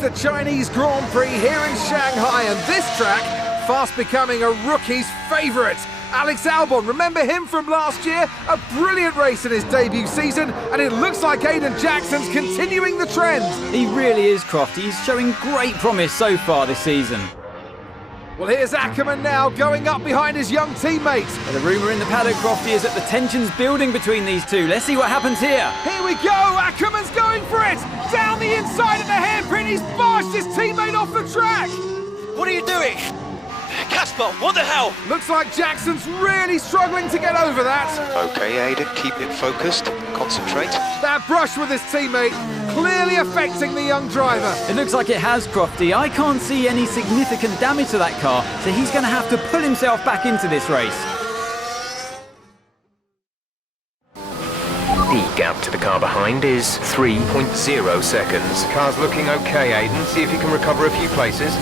It's the Chinese Grand Prix here in Shanghai, and this track fast becoming a rookie's favourite. Alex Albon, remember him from last year? A brilliant race in his debut season, and it looks like Aiden Jackson's continuing the trend. He really is, Crofty. He's showing great promise so far this season. Well, here's Ackerman now, going up behind his young teammate. But the rumour in the paddock, Crofty, is that the tension's building between these two. Let's see what happens here. Here we go, Ackerman's going for it! Down the inside of the hairpin, he's barged his teammate off the track! What are you doing? Casper, what the hell? Looks like Jackson's really struggling to get over that. Okay, Aiden, keep it focused, concentrate. That brush with his teammate clearly affecting the young driver. It looks like it has, Crofty. I can't see any significant damage to that car, so he's going to have to pull himself back into this race. The gap to the car behind is 3.0 seconds. Car's looking okay, Aiden. See if you can recover a few places.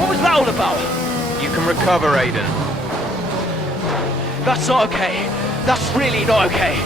What was that all about? You can recover, Aiden. That's not okay. That's really not okay.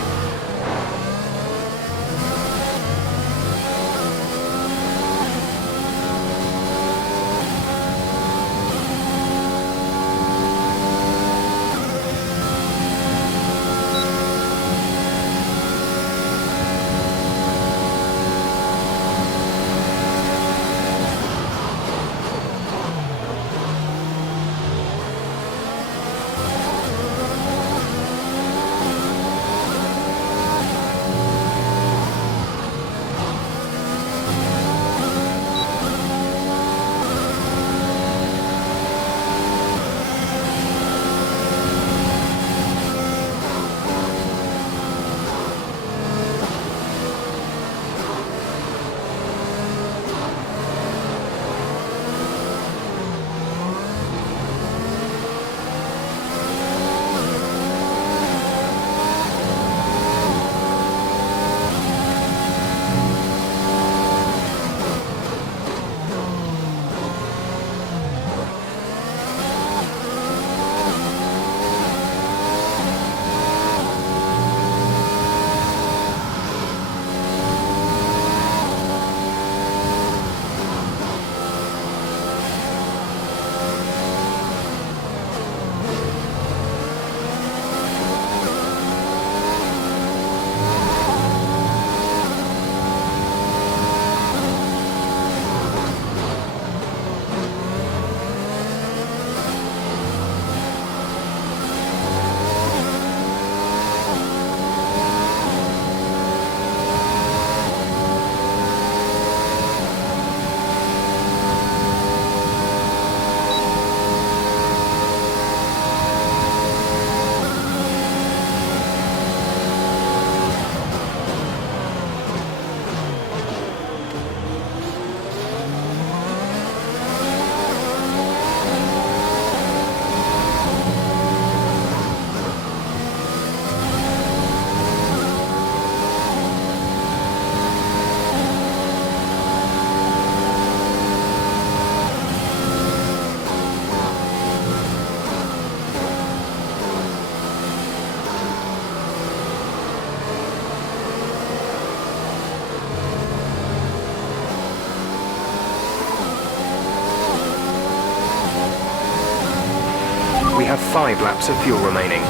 We have 5 laps of fuel remaining.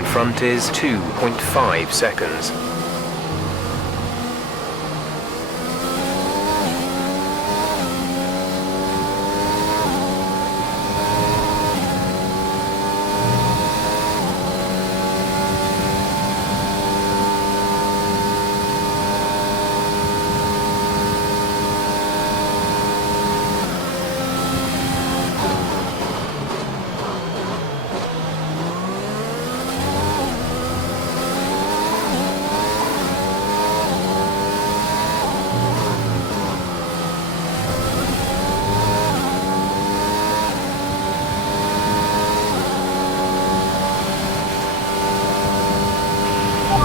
in front is 2.5 seconds.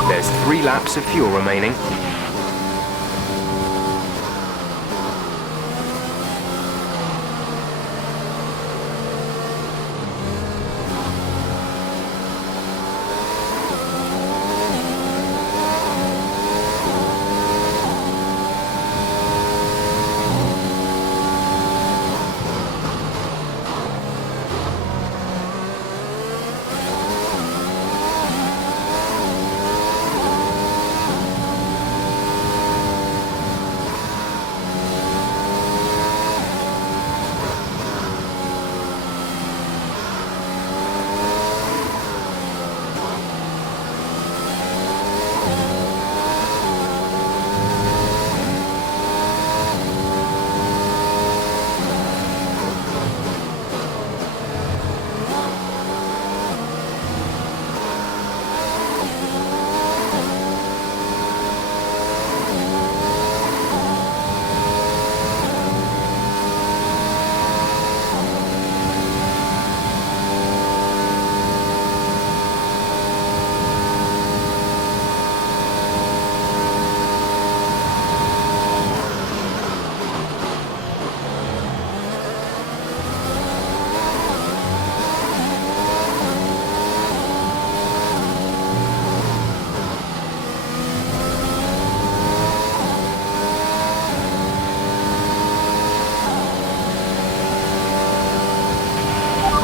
There's 3 laps of fuel remaining.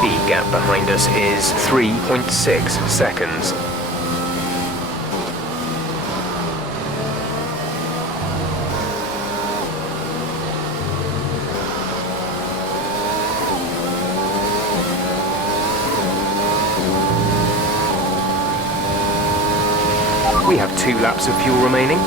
The gap behind us is 3.6 seconds. We have 2 laps of fuel remaining.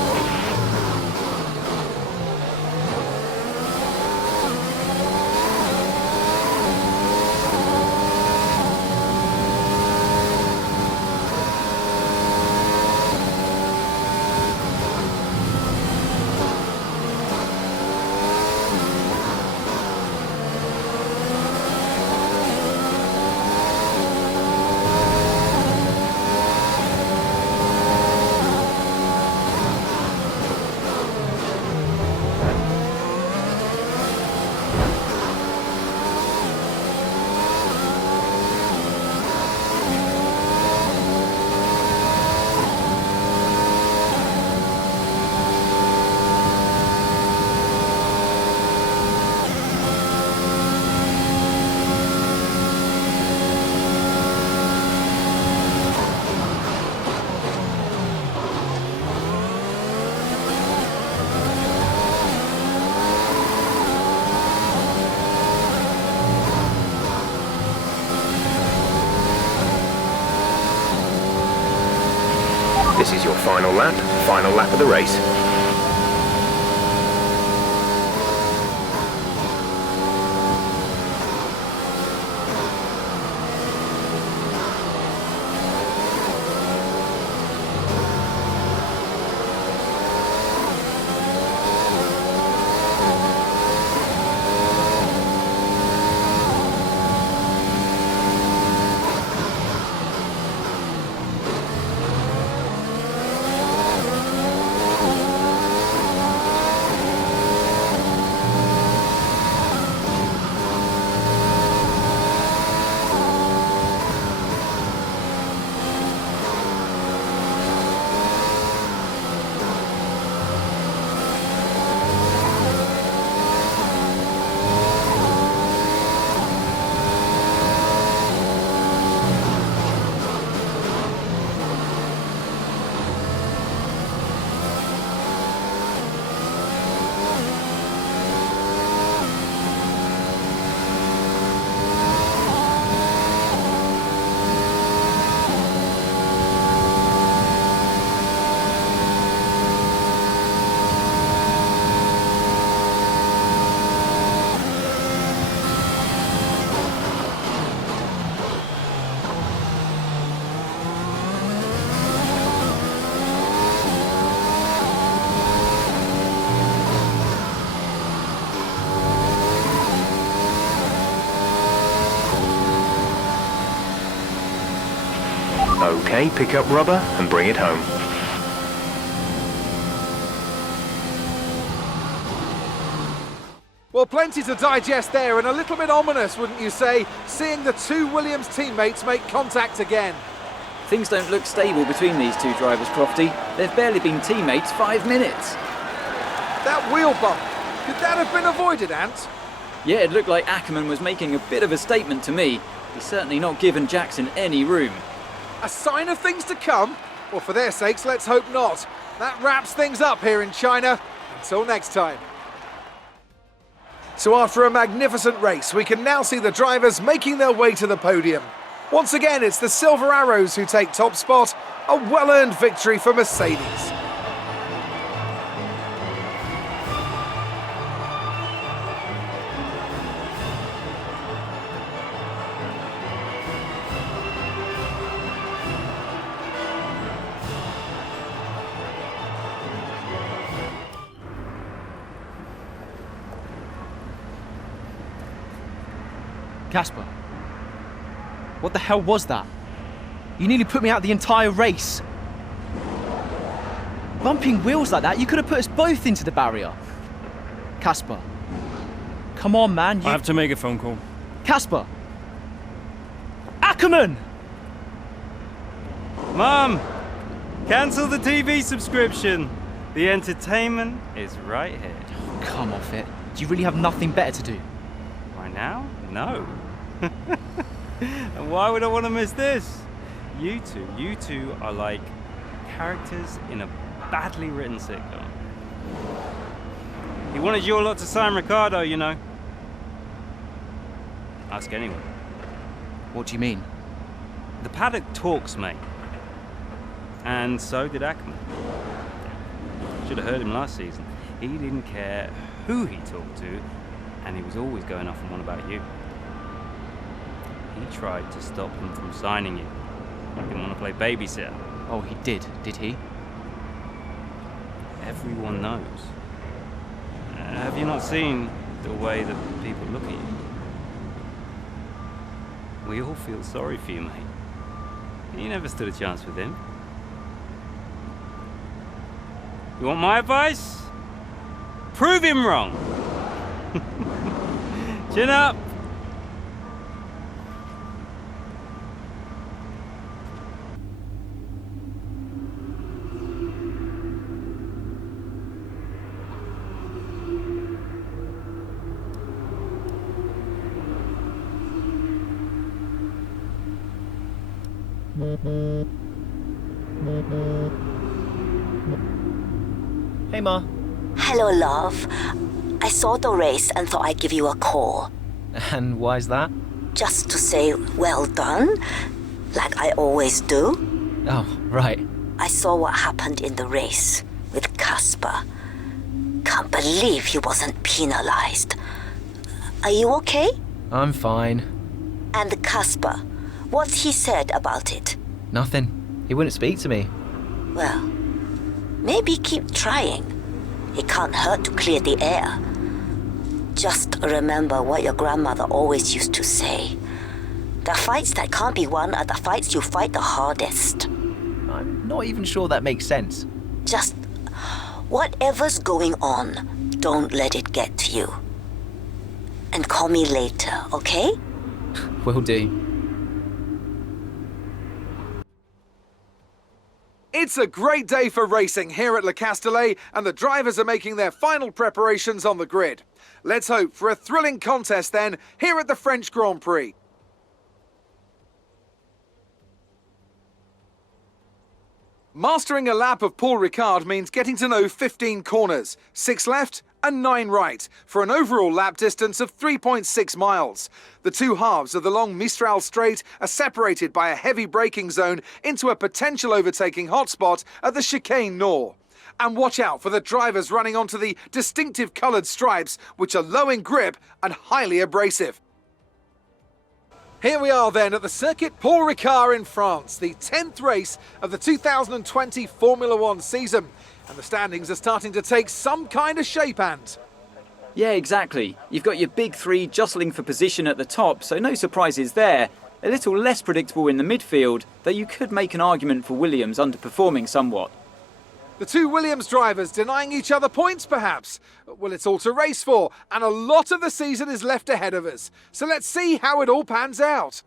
This is your final lap of the race. Okay, pick up rubber and bring it home. Well, plenty to digest there, and a little bit ominous, wouldn't you say, seeing the two Williams teammates make contact again. Things don't look stable between these two drivers, Crofty. They've barely been teammates 5 minutes. That wheel bump, could that have been avoided, Ant? Yeah, it looked like Ackerman was making a bit of a statement to me. He's certainly not given Jackson any room. A sign of things to come? Well, for their sakes, let's hope not. That wraps things up here in China. Until next time. So after a magnificent race, we can now see the drivers making their way to the podium. Once again, it's the Silver Arrows who take top spot, a well-earned victory for Mercedes. Casper, what the hell was that? You nearly put me out the entire race. Bumping wheels like that, you could have put us both into the barrier. Casper, come on, man. I have to make a phone call. Casper! Ackerman! Mum! Cancel the TV subscription. The entertainment is right here. Come off it. Do you really have nothing better to do? Right now? No. And why would I want to miss this? You two are like characters in a badly written sitcom. He wanted your lot to sign Ricardo, you know. Ask anyone. What do you mean? The paddock talks, mate. And so did Ackerman. Should have heard him last season. He didn't care who he talked to, and he was always going off on one about you. He tried to stop him from signing you. He didn't want to play babysitter. Oh, he did he? Everyone knows. Have you not seen the way that people look at you? We all feel sorry for you, mate. You never stood a chance with him. You want my advice? Prove him wrong. Chin up. Hey, Ma. Hello, love. I saw the race and thought I'd give you a call. And why's that? Just to say well done, like I always do. Oh, right. I saw what happened in the race with Casper. Can't believe he wasn't penalized. Are you okay? I'm fine. And Casper, what's he said about it? Nothing. He wouldn't speak to me. Well, maybe keep trying. It can't hurt to clear the air. Just remember what your grandmother always used to say. The fights that can't be won are the fights you fight the hardest. I'm not even sure that makes sense. Just whatever's going on, don't let it get to you. And call me later, okay? Will do. It's a great day for racing here at Le Castellet, and the drivers are making their final preparations on the grid. Let's hope for a thrilling contest then, here at the French Grand Prix. Mastering a lap of Paul Ricard means getting to know 15 corners, 6 left and 9 right, for an overall lap distance of 3.6 miles. The two halves of the long Mistral Straight are separated by a heavy braking zone into a potential overtaking hotspot at the Chicane Nord. And watch out for the drivers running onto the distinctive coloured stripes, which are low in grip and highly abrasive. Here we are then at the Circuit Paul Ricard in France, the 10th race of the 2020 Formula One season. And the standings are starting to take some kind of shape, Ant. Yeah, exactly. You've got your big three jostling for position at the top, so no surprises there. a little less predictable in the midfield, though you could make an argument for Williams underperforming somewhat. The two Williams drivers denying each other points, perhaps? Well, it's all to race for, and a lot of the season is left ahead of us. So let's see how it all pans out.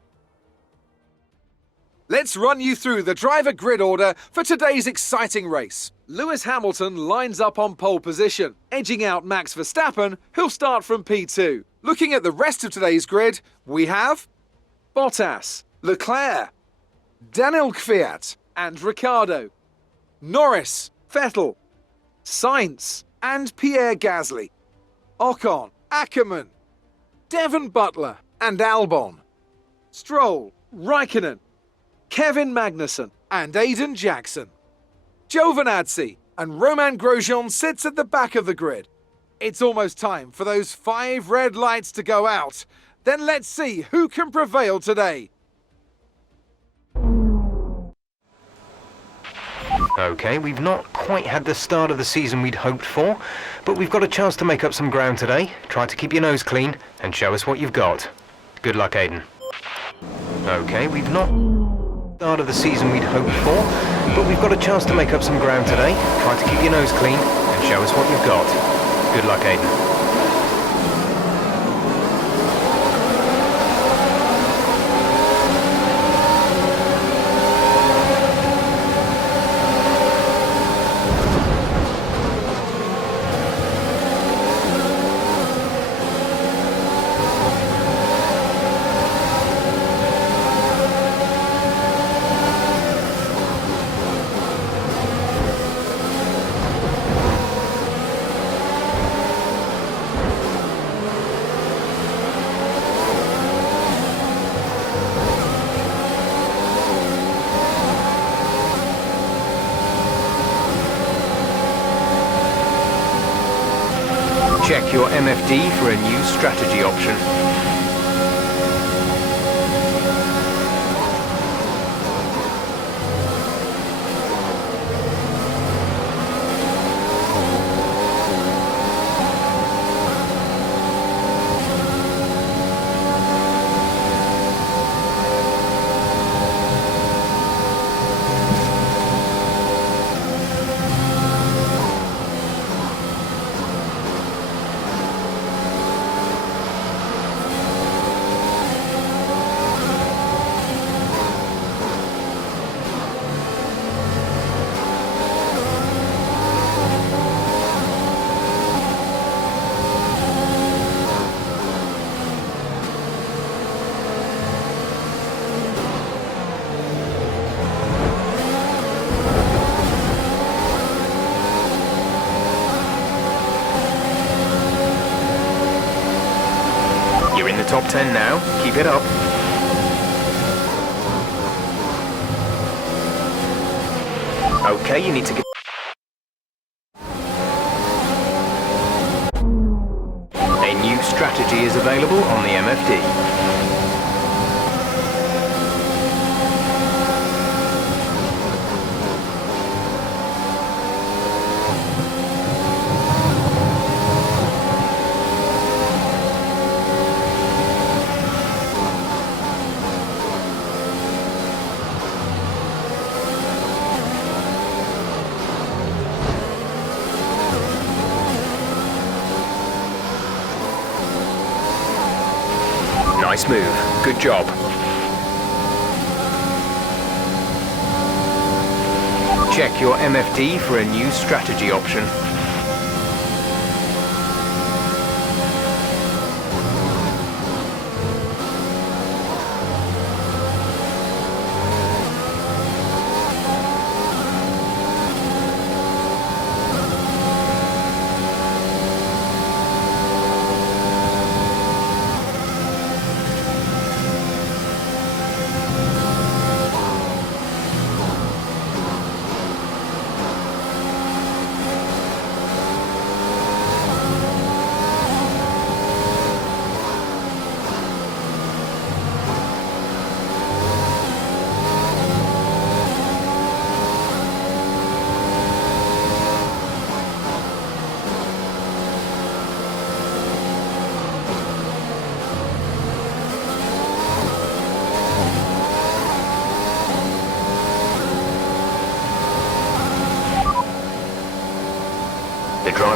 Let's run you through the driver grid order for today's exciting race. Lewis Hamilton lines up on pole position, edging out Max Verstappen, who'll start from P2. Looking at the rest of today's grid, we have Bottas, Leclerc, Daniel Kvyat and Ricciardo, Norris, Vettel, Sainz and Pierre Gasly, Ocon, Ackermann, Devon Butler and Albon, Stroll, Raikkonen, Kevin Magnussen and Aiden Jackson. Giovinazzi and Romain Grosjean sits at the back of the grid. It's almost time for those 5 red lights to go out. Then let's see who can prevail today. Okay, we've not quite had the start of the season we'd hoped for, but we've got a chance to make up some ground today. Try to keep your nose clean and show us what you've got. Good luck, Aiden. Okay, we've not start of the season we'd hoped for, but we've got a chance to make up some ground today. Try to keep your nose clean and show us what you've got. Good luck, Aiden. Check your MFD for a new strategy option. You're in the top 10 now. Keep it up. Okay, you need to get... A new strategy is available on the MFD. Nice move. Good job. Check your MFD for a new strategy option.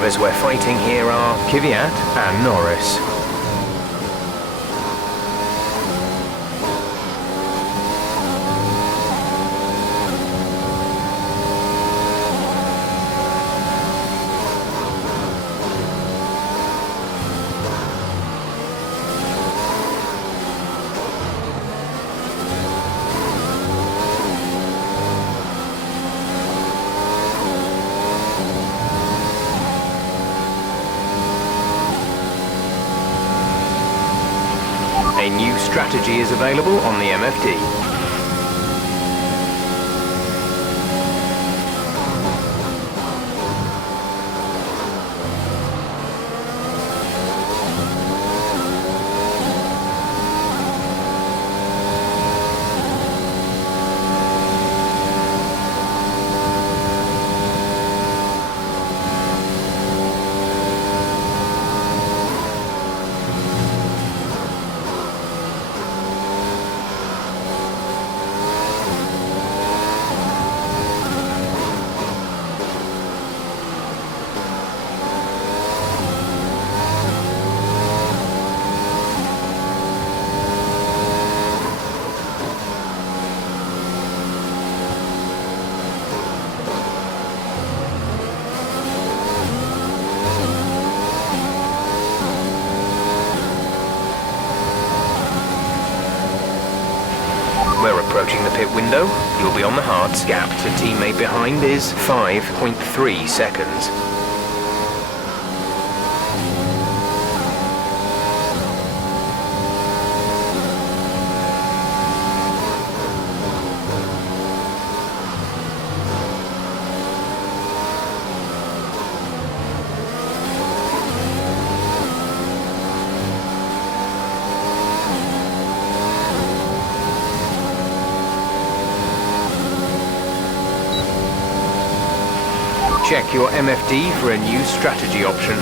drivers we're fighting here are Kvyat and Norris. A new strategy is available on the MFD. We're approaching the pit window. You'll be on the hards. Gap to teammate behind is 5.3 seconds. Check your MFD for a new strategy option.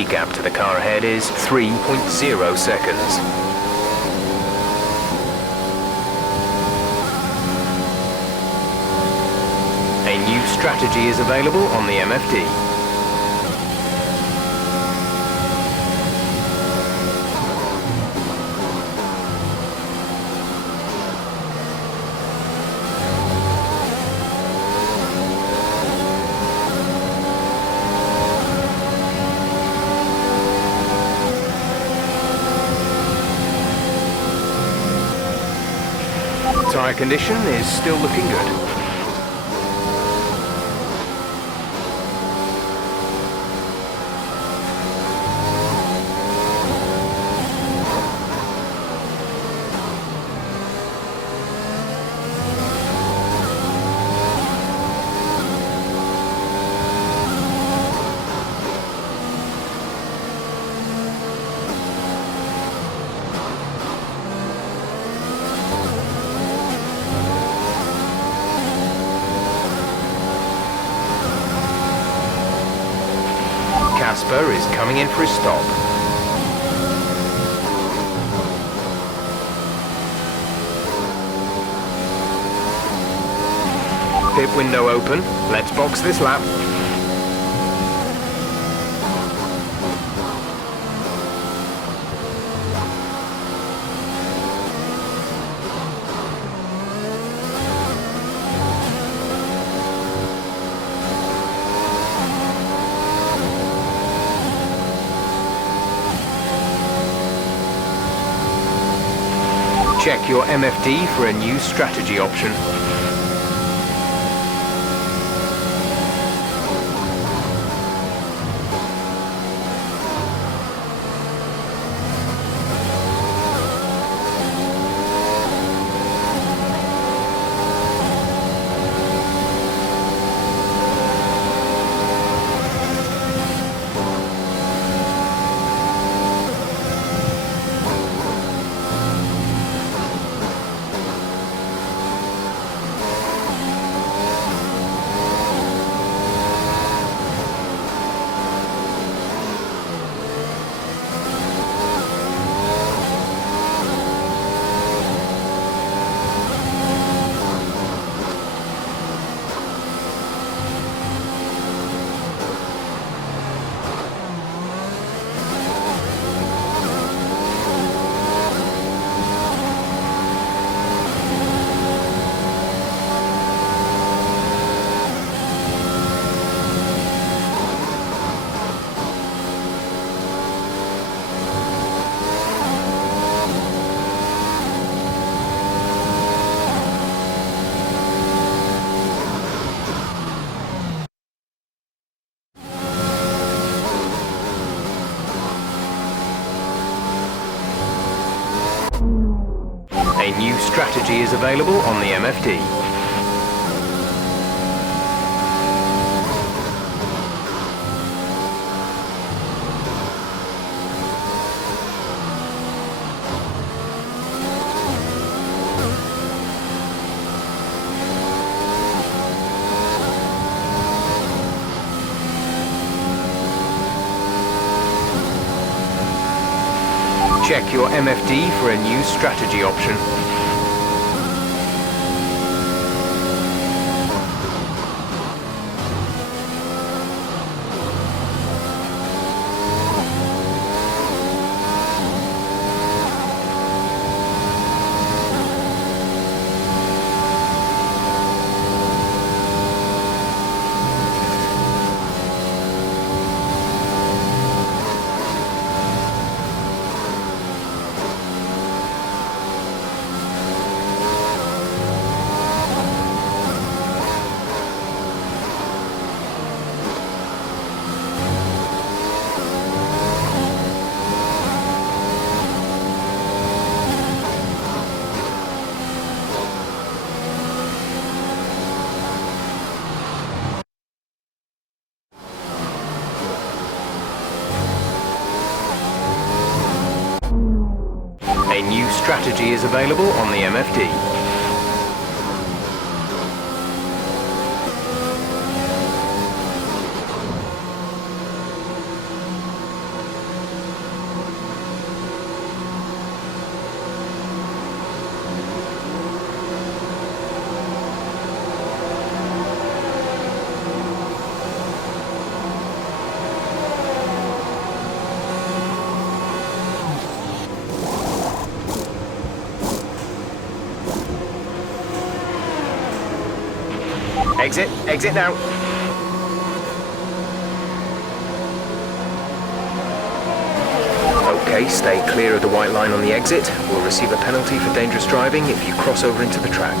The gap to the car ahead is 3.0 seconds. A new strategy is available on the MFD. Tyre condition is still looking good. Casper is coming in for his stop. cockpit window open. Let's box this lap. Check your MFD for a new strategy option. A new strategy is available on the MFD. Check your MFD for a new strategy option. A new strategy is available on the MFD. Exit now. Okay, stay clear of the white line on the exit. We'll receive a penalty for dangerous driving if you cross over into the track.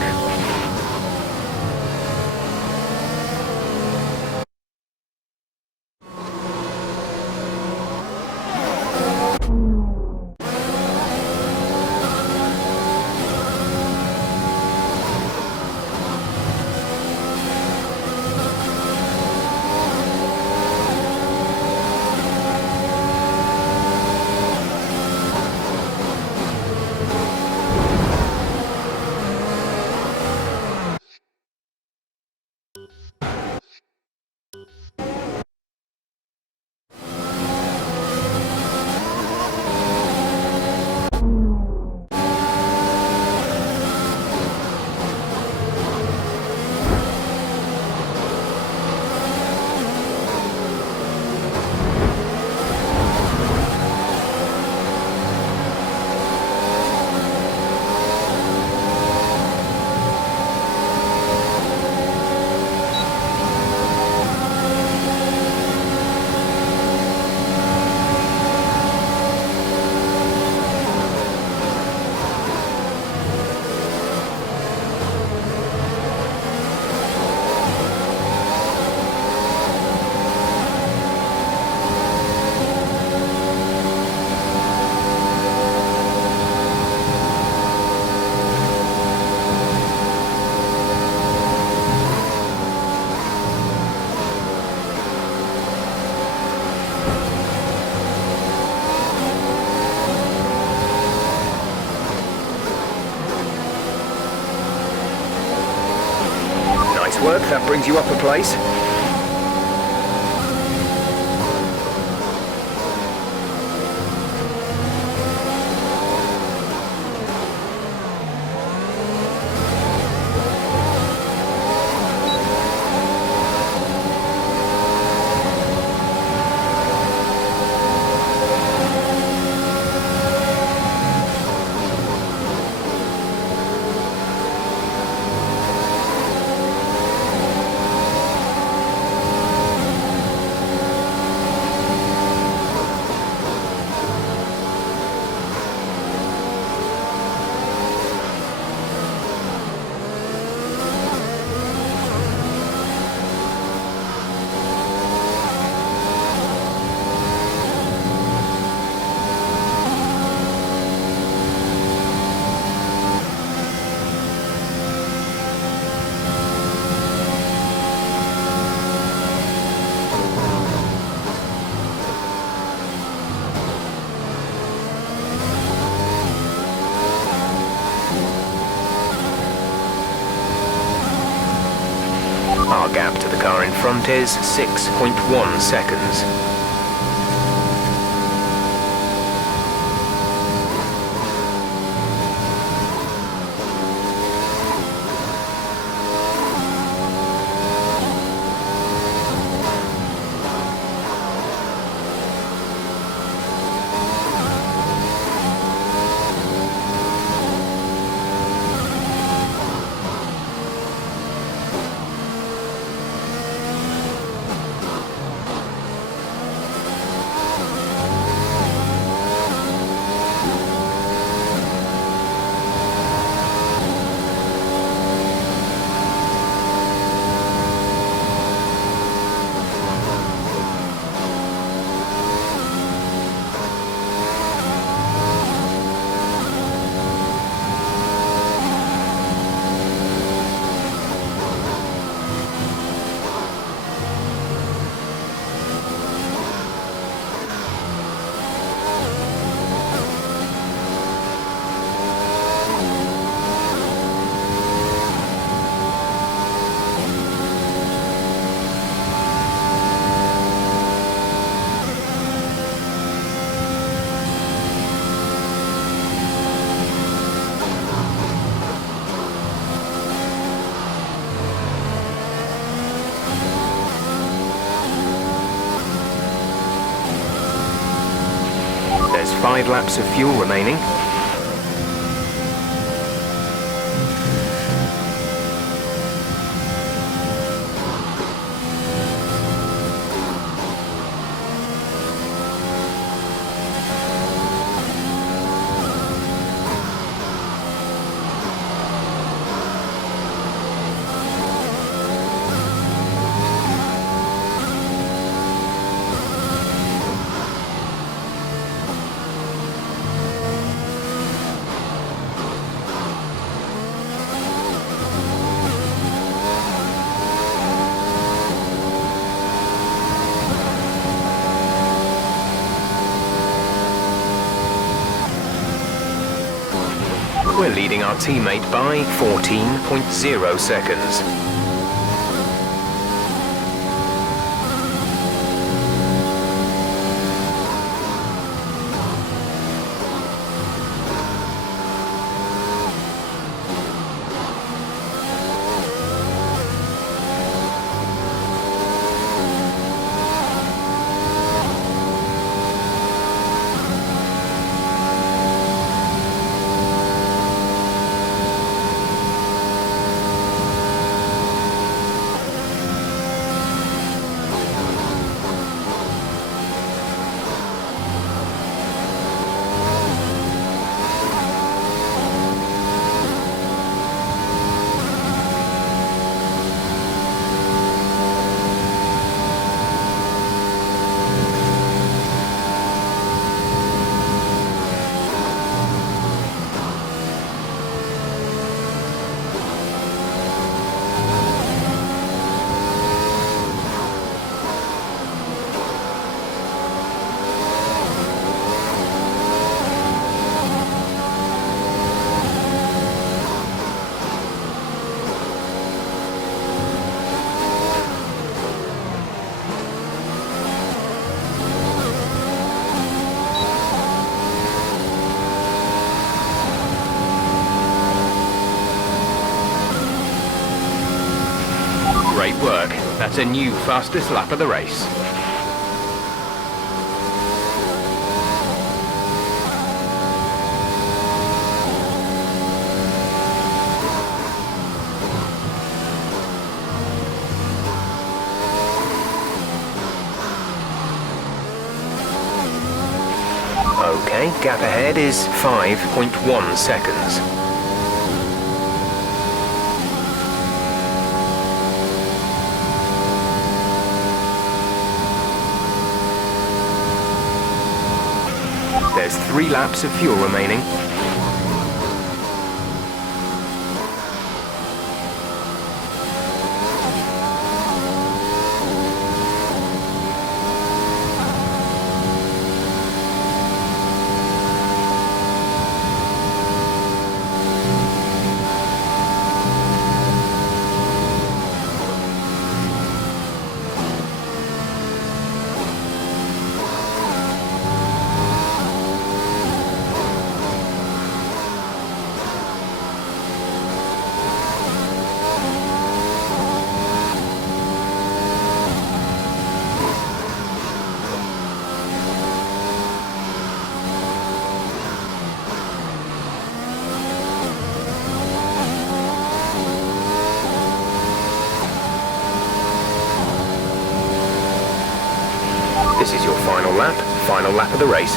Nice work, that brings you up a place. Our gap to the car in front is 6.1 seconds. There's 5 laps of fuel remaining. We're leading our teammate by 14.0 seconds. Great work. That's a new fastest lap of the race. Okay, gap ahead is 5.1 seconds. There's 3 laps of fuel remaining. This is your final lap of the race.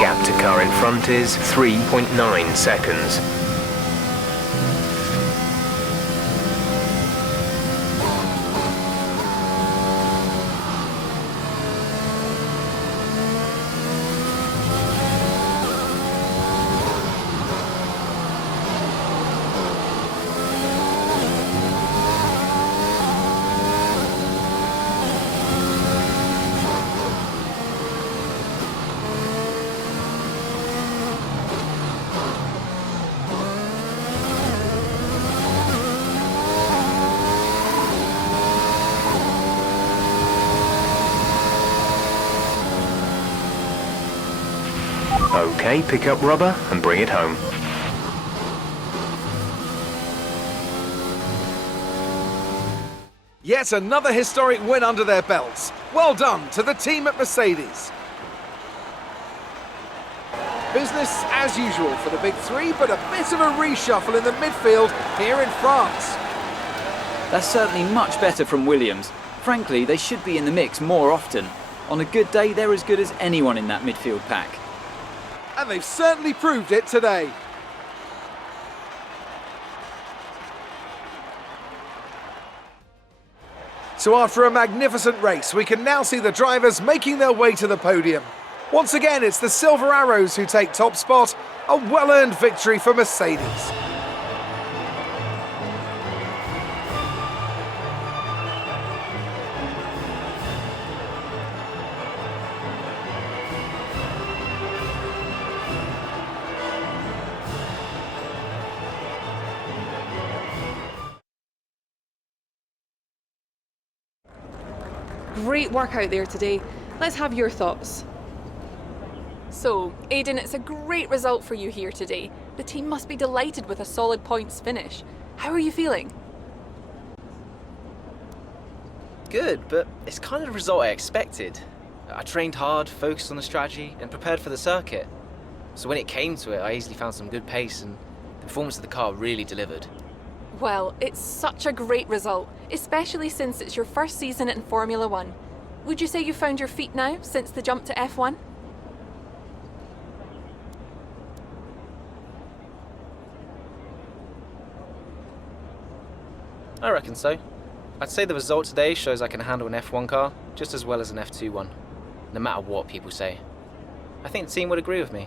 Gap to car in front is 3.9 seconds. Okay, pick up rubber and bring it home. Yet another historic win under their belts. Well done to the team at Mercedes. Business as usual for the big three, but a bit of a reshuffle in the midfield here in France. That's certainly much better from Williams. Frankly, they should be in the mix more often. On a good day, they're as good as anyone in that midfield pack. And they've certainly proved it today. So after a magnificent race, we can now see the drivers making their way to the podium. Once again, it's the Silver Arrows who take top spot, a well-earned victory for Mercedes. Great work out there today. Let's have your thoughts. So, Aidan, it's a great result for you here today. The team must be delighted with a solid points finish. How are you feeling? Good, but it's kind of the result I expected. I trained hard, focused on the strategy, and prepared for the circuit. So when it came to it, I easily found some good pace, and the performance of the car really delivered. Well, it's such a great result, especially since it's your first season in Formula One. Would you say you found your feet now since the jump to F1? I reckon so. I'd say the result today shows I can handle an F1 car just as well as an F2 one, no matter what people say. I think the team would agree with me.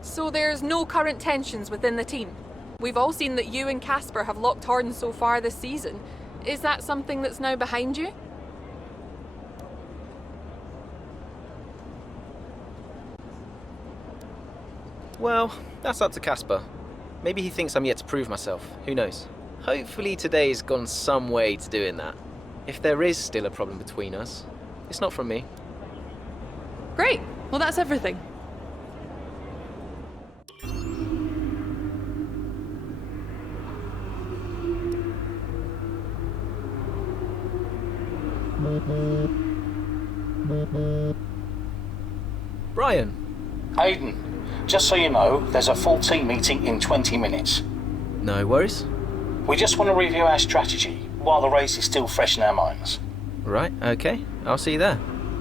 So there's no current tensions within the team. We've all seen that you and Casper have locked horns so far this season. Is that something that's now behind you? Well, that's up to Casper. Maybe he thinks I'm yet to prove myself. Who knows? Hopefully today's gone some way to doing that. If there is still a problem between us, it's not from me. Great. Well, that's everything. Brian. Aiden, just so you know, there's a full team meeting in 20 minutes. No worries. We just want to review our strategy while the race is still fresh in our minds. Right, okay. I'll see you there.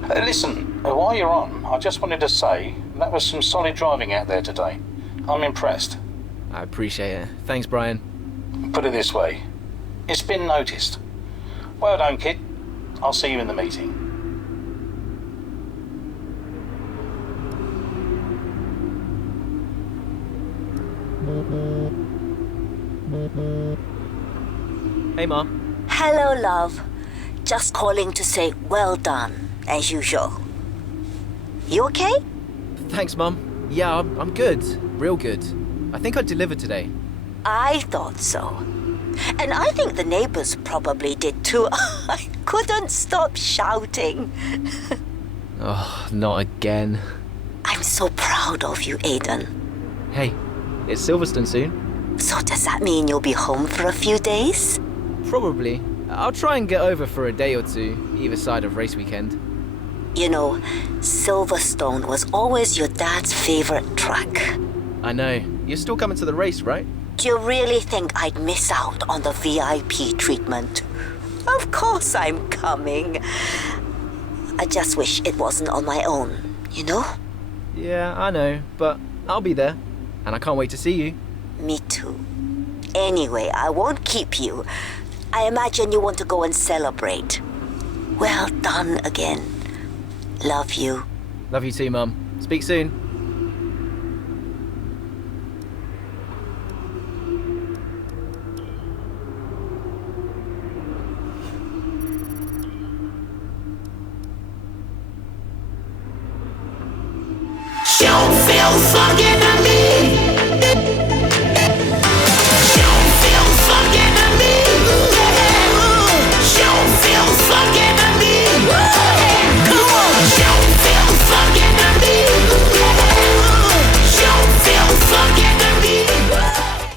Listen, while you're on, I just wanted to say that was some solid driving out there today. I'm impressed. I appreciate it. Thanks, Brian. Put it this way, it's been noticed. Well done, kid. I'll see you in the meeting. Hey, Mom. Hello, love. Just calling to say well done, as usual. You okay? Thanks, Mum. Yeah, I'm good. Real good. I think I delivered today. I thought so. And I think the neighbors probably did too. I couldn't stop shouting. Oh, not again. I'm so proud of you, Aiden. Hey, it's Silverstone soon. So does that mean you'll be home for a few days? Probably. I'll try and get over for a day or two, either side of race weekend. You know, Silverstone was always your dad's favorite track. I know. You're still coming to the race, right? Do you really think I'd miss out on the VIP treatment? Of course I'm coming. I just wish it wasn't on my own, you know? Yeah, I know, but I'll be there. And I can't wait to see you. Me too. Anyway, I won't keep you. I imagine you want to go and celebrate. Well done again. Love you. Love you too, Mum. Speak soon. Don't feel fucking